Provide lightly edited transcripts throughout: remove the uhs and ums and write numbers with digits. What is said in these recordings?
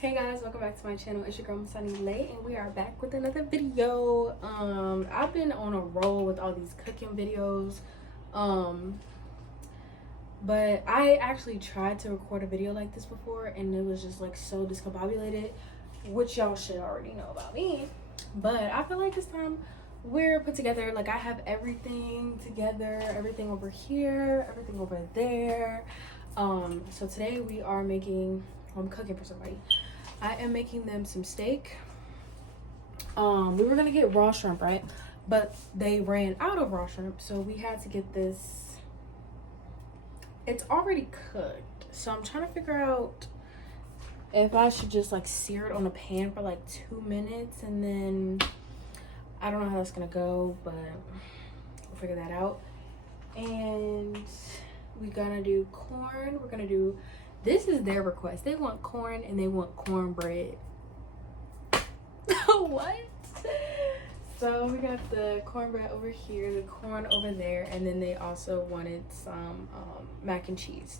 Hey guys, welcome back to my channel. It's your girl Sunny Lay, and we are back with another video. I've been on a roll with all these cooking videos, but I actually tried to record a video like this before, and it was just like so discombobulated, which y'all should already know about me. But I feel like this time we're put together. Like I have everything together, everything over here, everything over there. So today we are making. I'm cooking for somebody. I am making them some steak. We were gonna get raw shrimp, right? But they ran out of raw shrimp, so we had to get this. It's already cooked, so I'm trying to figure out if I should just like sear it on a pan for like 2 minutes, and then I don't know how that's gonna go, but we'll figure that out. And we're gonna do corn. We're gonna do. This is their request. They want corn and they want cornbread. What? So we got the cornbread over here, the corn over there, and then they also wanted some mac and cheese.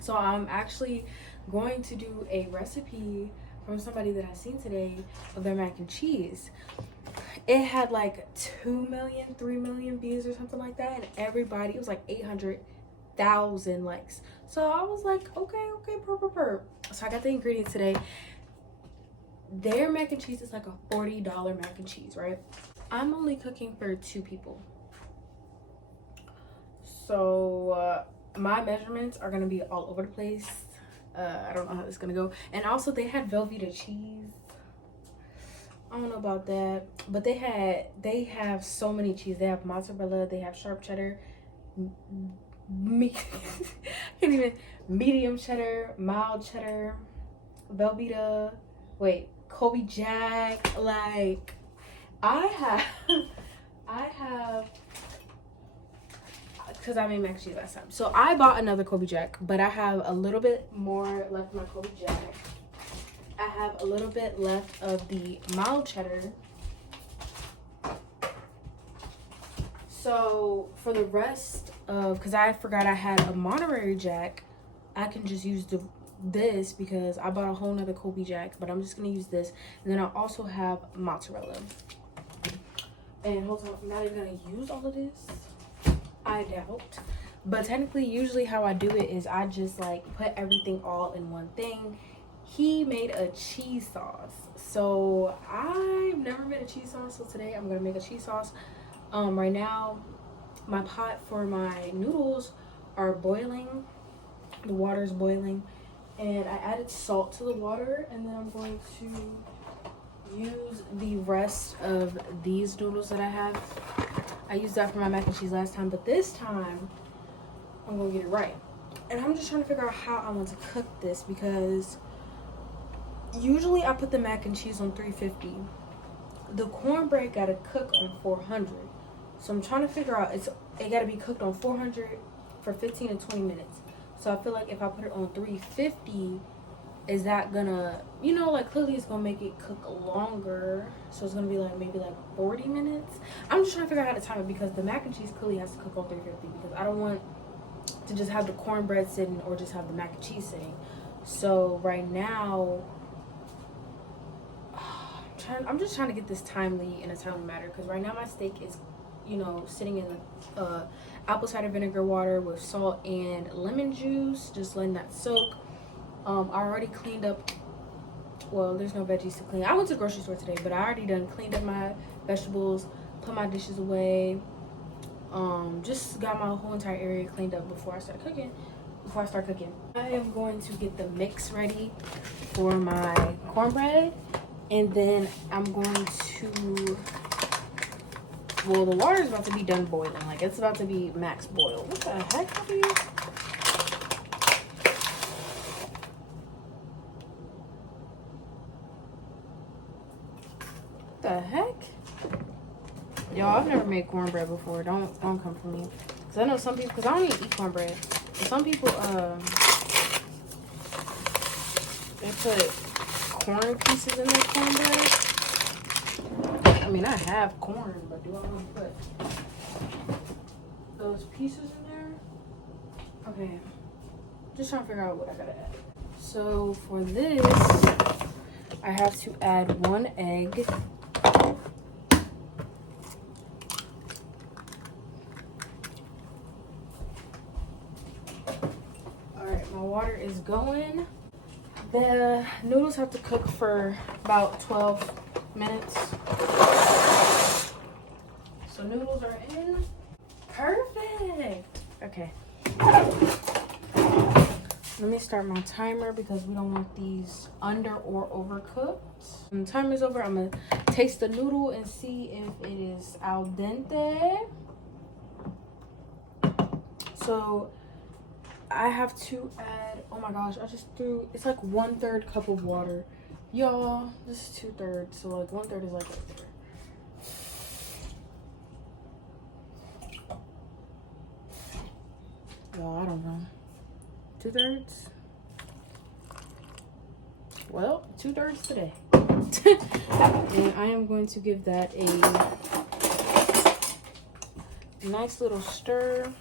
So I'm actually going to do a recipe from somebody that I seen today of their mac and cheese. It had like 2 million, 3 million views or something like that, and everybody, it was like 800,000 likes. So I was like, okay, per. So I got the ingredients today. Their mac and cheese is like a $40 mac and cheese, right? I'm only cooking for 2 people. So my measurements are gonna be all over the place. I don't know how this is gonna go. And also they had Velveeta cheese. I don't know about that, but they have so many cheese. They have mozzarella, they have sharp cheddar, medium cheddar, mild cheddar, Velveeta, Colby Jack. Like I have because I made mac and cheese last time, so I bought another Colby Jack, but I have a little bit more left of my Colby Jack. I have a little bit left of the mild cheddar. So for the rest of, because I forgot I had a Monterey Jack, I can just use this because I bought a whole nother Colby Jack, but I'm just gonna use this. And then I also have mozzarella. And hold on, I'm not even gonna use all of this. I doubt. But technically, usually how I do it is I just like put everything all in one thing. He made a cheese sauce. So I've never made a cheese sauce, so today I'm gonna make a cheese sauce. Right now, my pot for my noodles are boiling. The water is boiling, and I added salt to the water, and then I'm going to use the rest of these noodles that I have. I used that for my mac and cheese last time, but this time I'm gonna get it right. And I'm just trying to figure out how I want to cook this, because usually I put the mac and cheese on 350. The cornbread gotta cook on 400. So I'm trying to figure out, it gotta be cooked on 400 for 15 to 20 minutes. So I feel like if I put it on 350, is that gonna, you know, like clearly it's gonna make it cook longer. So it's gonna be like maybe like 40 minutes. I'm just trying to figure out how to time it, because the mac and cheese clearly has to cook on 350, because I don't want to just have the cornbread sitting or just have the mac and cheese sitting. So right now, I'm just trying to get this timely in a timely manner, because right now my steak is, you know, sitting in the apple cider vinegar water with salt and lemon juice, just letting that soak. I already cleaned up, well, there's no veggies to clean. I went to the grocery store today, but I already cleaned up my vegetables, put my dishes away, just got my whole entire area cleaned up before I start cooking. I am going to get the mix ready for my cornbread, and then I'm going to, well, the water is about to be done boiling. Like, it's about to be max boil. What the heck are you? What the heck? Y'all, I've never made cornbread before. Don't come for me. Because I know some people, because I don't even eat cornbread. But some people, they put corn pieces in their cornbread. I mean, I have corn, but do I want to put those pieces in there? Okay. Just trying to figure out what I gotta add. So for this, I have to add 1 egg. Alright, my water is going. The noodles have to cook for about 12 minutes. So noodles are in. Perfect. Okay. Let me start my timer because we don't want these under or overcooked. When the timer is over, I'm gonna taste the noodle and see if it is al dente. So I have to add, oh my gosh, I just threw, it's like 1/3 cup of water. Y'all, this is 2/3, so like 1/3 is like right there. Y'all, I don't know. 2/3? Well, 2/3 today. And I am going to give that a nice little stir.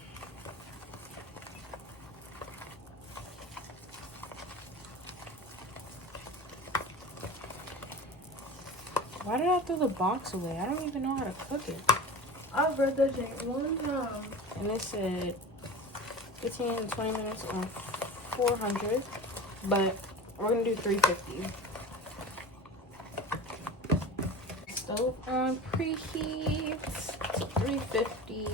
Why did I throw the box away? I don't even know how to cook it. I've read that thing one time. And it said 15 to 20 minutes on 400. But we're going to do 350. Stove on preheat to 350.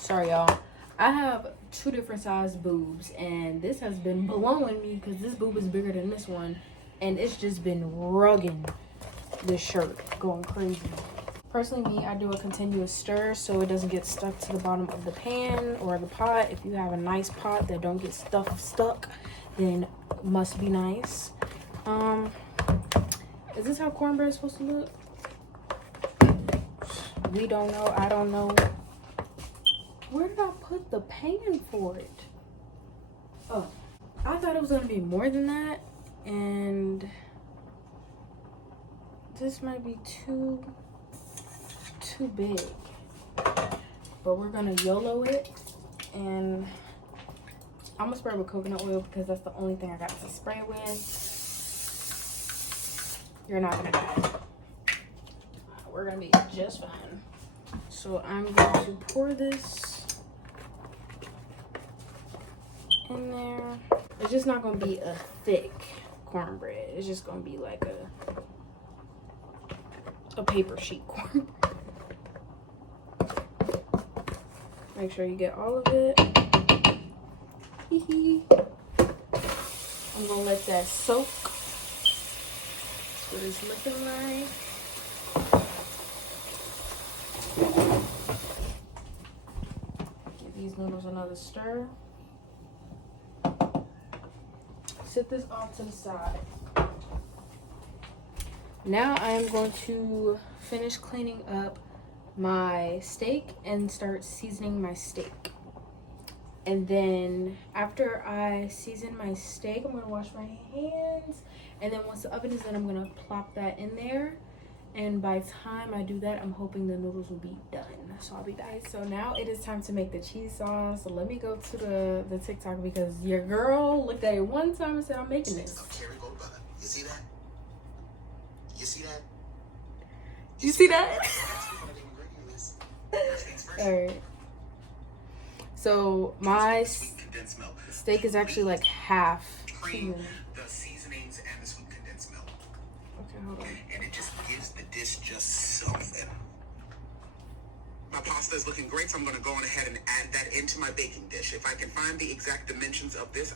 Sorry, y'all. I have 2 different size boobs. And this has been blowing me because this boob is bigger than this one. And it's just been rugging this shirt, going crazy. Personally, me, I do a continuous stir so it doesn't get stuck to the bottom of the pan or the pot. If you have a nice pot that don't get stuff stuck, then must be nice. Is this how cornbread is supposed to look? We don't know. I don't know. Where did I put the pan for it? Oh, I thought it was gonna be more than that, and this might be too big, but we're gonna YOLO it, and I'm gonna spray with coconut oil because that's the only thing I got to spray with. You're not gonna die. We're gonna be just fine. So I'm going to pour this in there. It's just not gonna be a thick cornbread. It's just gonna be like a paper sheet cornbread. Make sure you get all of it. I'm gonna let that soak. That's what it's looking like. Give these noodles another stir. Set this off to the side. Now I am going to finish cleaning up my steak and start seasoning my steak. And then after I season my steak, I'm gonna wash my hands. And then once the oven is in, I'm gonna plop that in there. And by the time I do that, I'm hoping the noodles will be done. So I'll be back. So now it is time to make the cheese sauce. So let me go to the TikTok because your girl looked at it one time and said, I'm making this. Kerrygold butter. You see that? You see that? You see that? Alright. So my steak is actually like half seasoned. The seasonings and the sweet condensed milk. Okay, hold on. And it just gives the dish just something. My pasta is looking great, so I'm going to go on ahead and add that into my baking dish. If I can find the exact dimensions of this,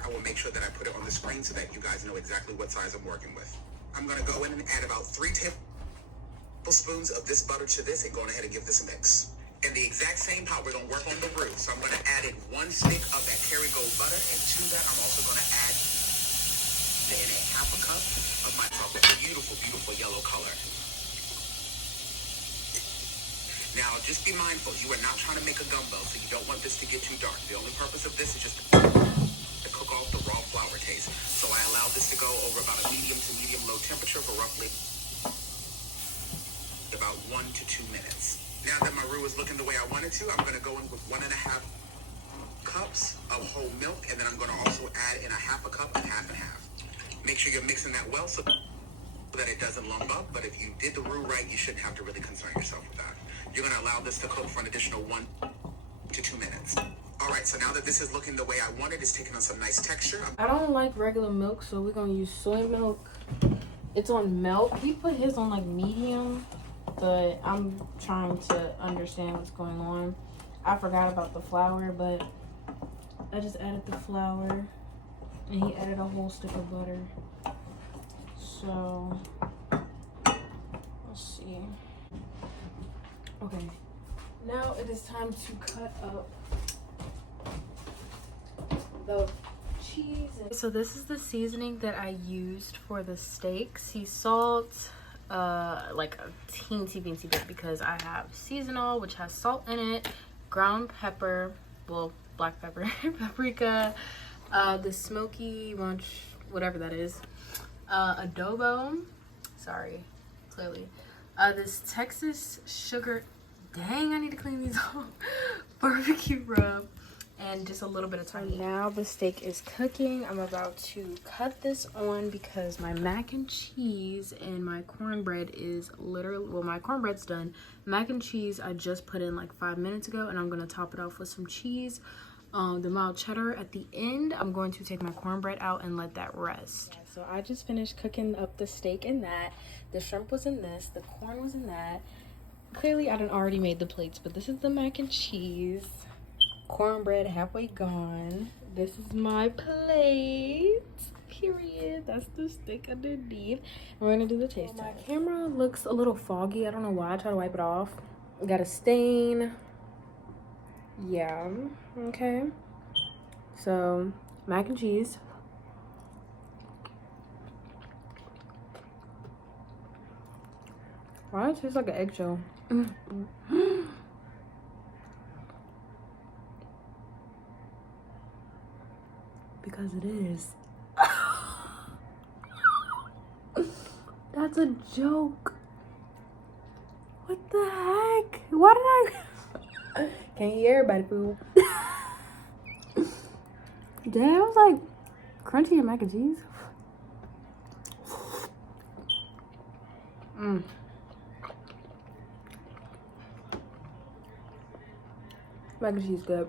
I will make sure that I put it on the screen so that you guys know exactly what size I'm working with. I'm going to go in and add about 3 tablespoons of this butter to this and go on ahead and give this a mix. In the exact same pot, we're going to work on the roux. So I'm going to add in 1 stick of that Kerrygold butter, and to that, I'm also going to add in a half a cup of my beautiful, beautiful yellow color. Now, just be mindful, you are not trying to make a gumbo, so you don't want this to get too dark. The only purpose of this is just to cook off the raw flour taste. So I allow this to go over about a medium to medium-low temperature for roughly about 1 to 2 minutes. Now that my roux is looking the way I want it to, I'm going to go in with 1.5 cups of of whole milk, and then I'm going to also add in a half a cup and half and half. Make sure you're mixing that well so that it doesn't lump up, but if you did the roux right, you shouldn't have to really concern yourself with that. You're going to allow this to cook for an additional 1 to 2 minutes. All right, so now that this is looking the way I wanted, it's taking on some nice texture. I don't like regular milk, so we're gonna use soy milk. It's on melt. He put his on like medium, but I'm trying to understand what's going on. I forgot about the flour, but I just added the flour, and he added a whole stick of butter. So let's see. Okay, now it is time to cut up the cheese. So this is the seasoning that I used for the steak. Sea salt, like a teensy bit, because I have seasonal, which has salt in it, ground pepper, well, black pepper, paprika, the smoky ranch, whatever that is, adobo, sorry, clearly, this Texas sugar, dang, I need to clean these off, barbecue rub, and just a little bit of thyme. Now the steak is cooking. I'm about to cut this on because my mac and cheese and my cornbread is literally, well, my cornbread's done. Mac and cheese I just put in like 5 minutes ago, and I'm gonna top it off with some cheese. The mild cheddar at the end. I'm going to take my cornbread out and let that rest. So I just finished cooking up the steak in that. The shrimp was in this, the corn was in that. Clearly I done already made the plates, but this is the mac and cheese. Cornbread halfway gone. This is my plate. Period. That's the steak underneath. We're gonna do the taste test. My camera looks a little foggy. I don't know why. I try to wipe it off. Got a stain. Yeah. Okay. So mac and cheese. Why does it taste like an eggshell? Because it is. That's a joke. What the heck? Why did I can't hear everybody food? Damn, it was like crunchy and mac and cheese. Mac and cheese good.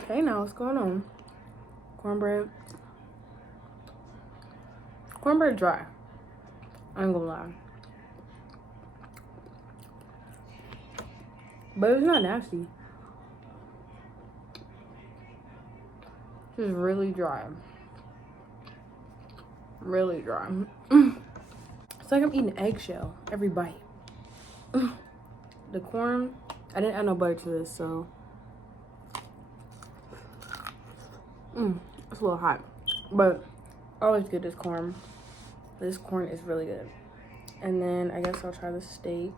Okay, now what's going on? Cornbread. Cornbread dry. I ain't gonna lie. But it's not nasty. It's just really dry. Really dry. It's like I'm eating eggshell every bite. The corn, I didn't add no butter to this, so it's a little hot, but I always get this corn. This corn is really good. And then I guess I'll try the steak.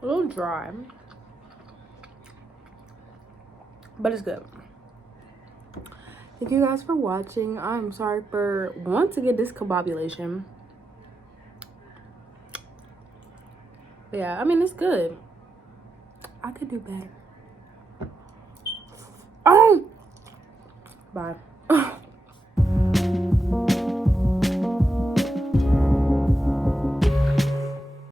A little dry, but it's good. Thank you guys for watching. I'm sorry for once again discombobulation. But yeah, I mean, it's good. I could do better. Oh! Bye.